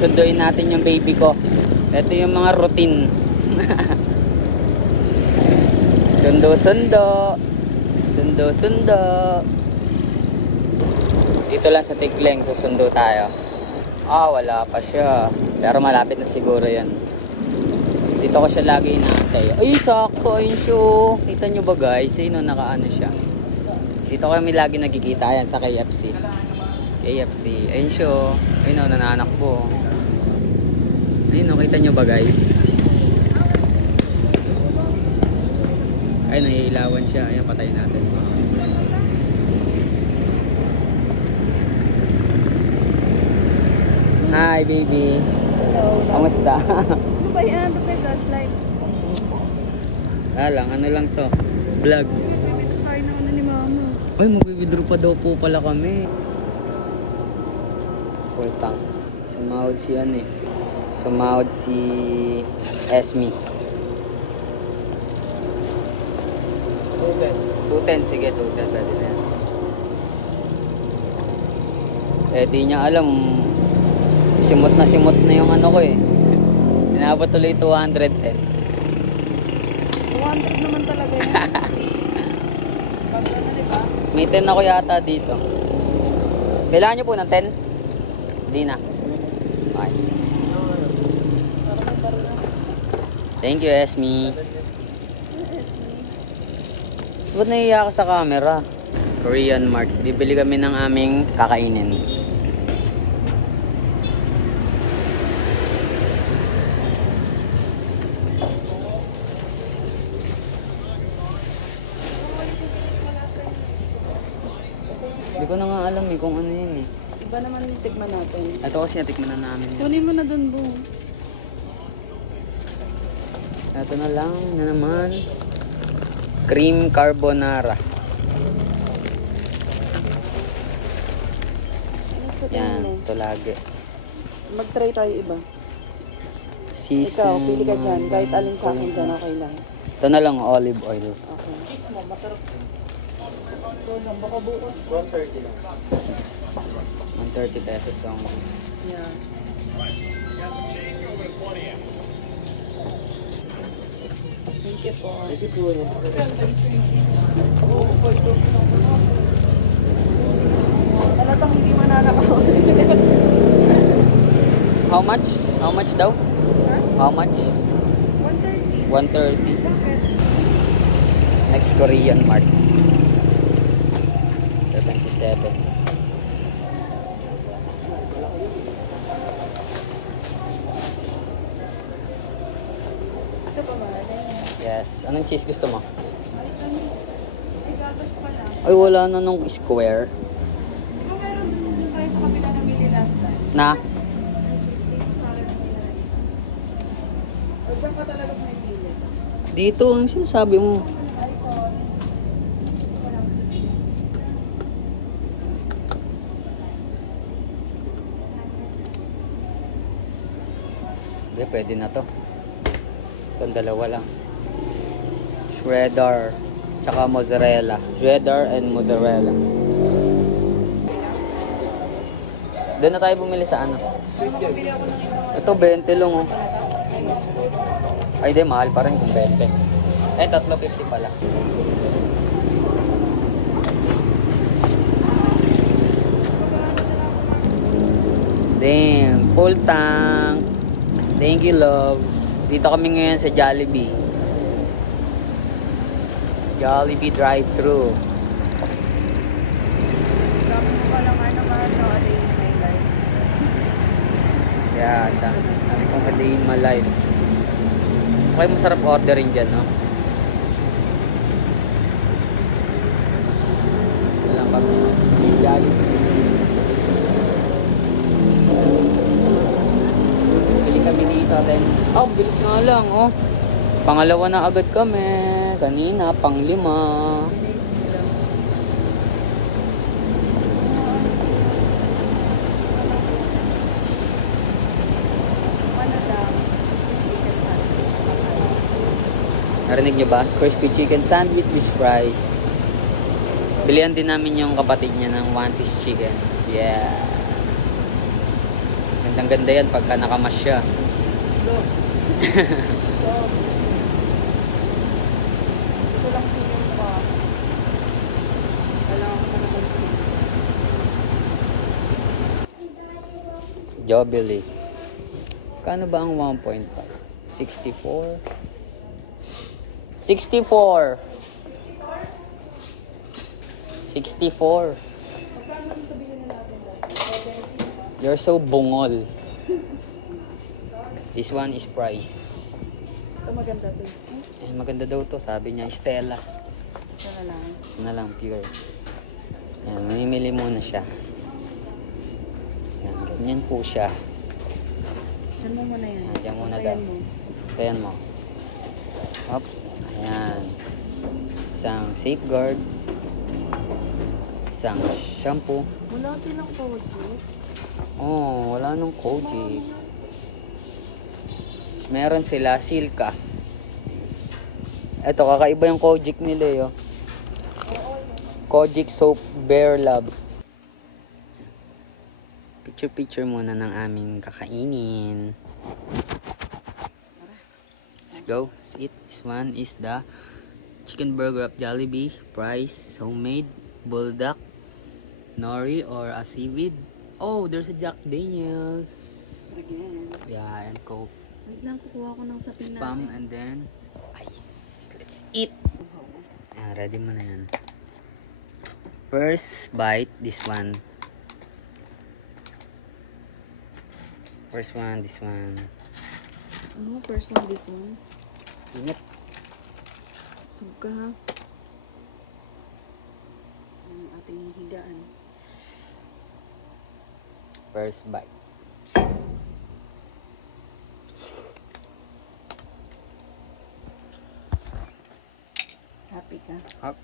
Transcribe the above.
Susunduin natin yung baby ko. Ito yung mga routine. Sundo-sundo. Sundo-sundo. Dito lang sa Tigleng, susundo tayo. Wala pa siya. Pero malapit na siguro yan. Dito ko siya lagi inaantay. Ay, sakto. Ayun siya. Kita nyo ba guys? Ayun, nakaano siya. Dito kami lagi nagkikita. Ayan, sa KFC. KFC. Ayun siya. Ayun, nananakbo. Ayun, kita nyo ba guys? Ayun, naiilawan siya. Ayun, patayin natin. Hi, baby. Hello. Kamusta? Ano ba yan? Ito pa yung flashlight. Ano lang to. Vlog. Bibito tayo na ni mama. Ay, mag-withdraw pa daw po pala kami. Full tank. Sumahod si ano eh. Sumahod si Esme. 210. Sige, 210. Pwede na yan. Eh, di niya alam. Simot na yung ano ko eh. Inabot tuloy 210. 200 naman talaga yan. Pag ano, diba? May 10 ako yata dito. Kailangan nyo po ng 10? Hindi na. Okay. Thank you, Esme. Ba't naiiyak ka sa camera? Korean Mart. Bibili kami ng aming kakainin. Hindi ko na nga alam eh kung ano yun eh. Iba naman yung tigman natin. Ito kasi natikman na namin yun. Kunin mo na dun, Bo. Ito na lang na naman. Cream carbonara. Ano sa Yan, tingin mo? ito lagi. Mag-try tayo iba. Season. Ikaw, pili ka dyan. Kahit alin sa akin dyan, okay lang. Ito na lang, olive oil. Okay. 130 pesos ang... Yes. Thank you po. Talatang hindi mananakaw. How much? How much daw? How much? 130. 130. Bakit? Next Korean Mart. 77. Ito pa mahal. Yes. Anong cheese gusto mo? Ay, gatas pa lang. Ay, wala na nung square. Di ba meron dun tayo sa kabila ng mili last time? Na? Cheesecake salad ng nilaray. O dyan pa talaga may mili. Dito, ang sinasabi mo. Ay, sorry. Hindi, pwede na to. Itong dalawa lang. Shredder. Tsaka mozzarella. Shredder and mozzarella. Doon na tayo bumili sa ano. Makabili ako ng Ito, ito. 20 lang oh. Ay, di, mahal pa rin kung 20. Eh, 3.50 pala. Damn, full tank. Thank you, love. Dito kami ngayon sa Jollibee. Jollibee drive-thru. Dami mo pa lang ano ba sa A Day in My Life. Yeah, dami kong a day in my life. Okay, masarap orderin dyan, no? Wala pa kami sa Jollibee. Bili kami dito then. Oh, bilis nga lang, oh. Pangalawa na agad kami. Kanina, panglima. Amazing lang. Ano lang? Chicken sandwich. Narinig nyo ba? Crispy chicken sandwich with fries. Bilihan din namin yung kapatid niya ng one piece chicken. Yeah. Gandang-ganda yan pagka nakamas siya. Go. Go. Ito lang tingin ko. Kailangan ko na naman sleep. Jobili. Kano ba ang 1.5? 64? 64! 64. Magkano yung sabihin na natin dati? You're so bungol. This one is price. Ito maganda to. Eh, maganda daw to. Sabi niya, Stella. Ito na lang. Ito na lang, pure. Yan, mamimili muna siya. Yan, ganyan po siya. Diyan mo muna yan. Diyan muna Patayan daw. mo. Tayan mo. Hop. Ayan. Isang safeguard. Isang shampoo. Wala silang kojo. Oh, wala nung Kojic. Meron sila Silka. Ito, kakaiba yung Kojic ni Leo. Kojic Soap Bear Love. Picture muna ng aming kakainin. Let's go. Let's eat. This one is the chicken burger of Jollibee. Price, homemade, bulldog, nori or a seaweed. Oh, there's a Jack Daniels. Again. Yeah, and Coke. Wait lang, kukuha ko ng sapin Spam natin. and then ice. Let's eat. Ah, ready mo na yan. First bite, this one. First one, this one. Ano? First one, this one. Ingat. Sub ka ha. Ang ating higaan. First bite. Happy ka. Hop.